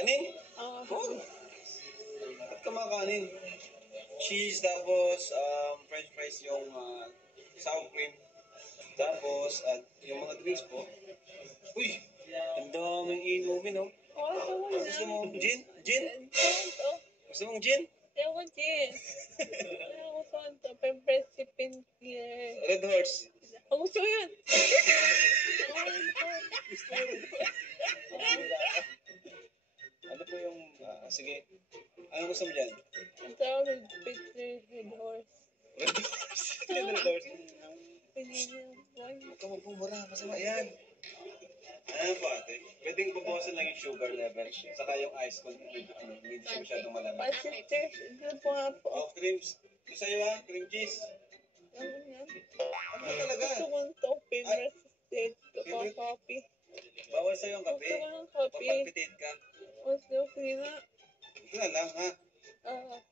Kanin? Oo. Oh. Ba't ka makanin? Cheese, tapos french fries yung sour cream. Tapos, at yung mga drinks po. Uy! Ang daming inumin, oh. Gusto mo gin? Gin? Gusto mong gin? Ewan din. Ewan ko saan to. Pempresipin. Red Horse. Ang gusto ko yun. Ano po yung, sige. Ano gusto mo dyan? Ang tawag ng picture Red Horse. Red Horse. Red Horse. Pinili Huwag ka magpumura. Masama yan. Ano po ate? Pwedeng babawasan lang yung sugar level. Saka yung ice cold. Hindi siya masyadong malamig. Pasister. Ito po nga po. Oh, creams. Ito sa'yo ha? Cream cheese. Ano yan? Ano talaga? Gusto ko ito. Favorite state. Coffee. Bawal sa'yo ang kape. Gusto ko ng coffee. Papagpitit ka. Gusto ko na. Ito na lang ha.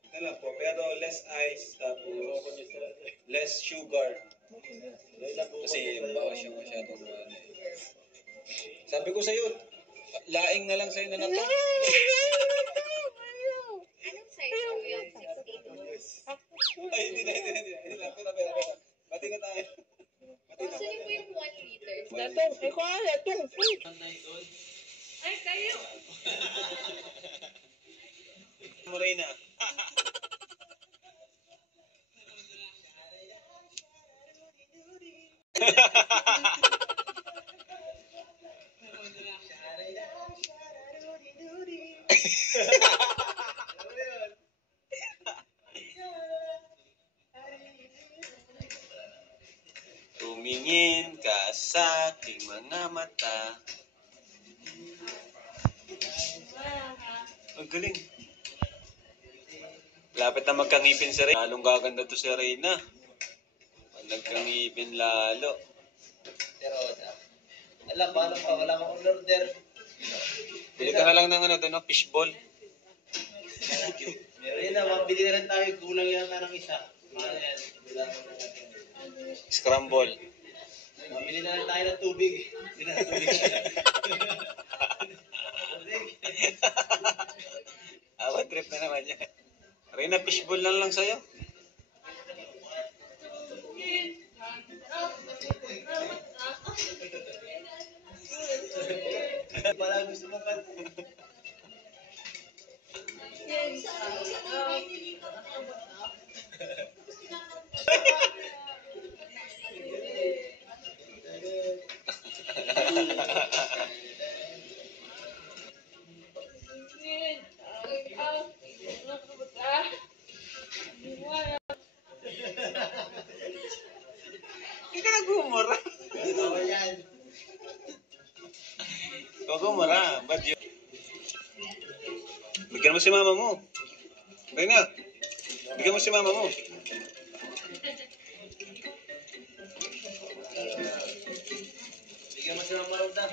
Ito lang po. Pero less ice. Tapos less sugar. Kasi bawas yung masyadong sabi ko sa'yo, laing na lang sa'yo na nato. Anong size po yung 16? Ay, hindi na. Pera. Bati na tayo. Gusto niyo po yung 1 liter? Datong. Ikaw nga. Datong. Ay, kayo! Morena. Tumingin ka sa aking mga mata. Ang galing. Lapit na magkangipin si Reyna. Lalong gaganda to si Reyna. Pag nagkangipin lalo. Pero, alam, paano pa? Wala akong order. Bili ka na lang ng fishball. Meron na, mabili na rin tayo. Kulang yata ng isa. Ano yan? Scramble. Mabili na rin tayo ng tubig. Bili na ng tubig. Awa trip na naman yan. Reyna, fishball na lang sa'yo. Pala gusto mo pa. Hindi ka nag-humor. Bawal yan. Gumura. Ba't yun? Bigyan mo si mama mo. Reyna, bigyan mo si mama mo. Bigyan mo si Mama Roda.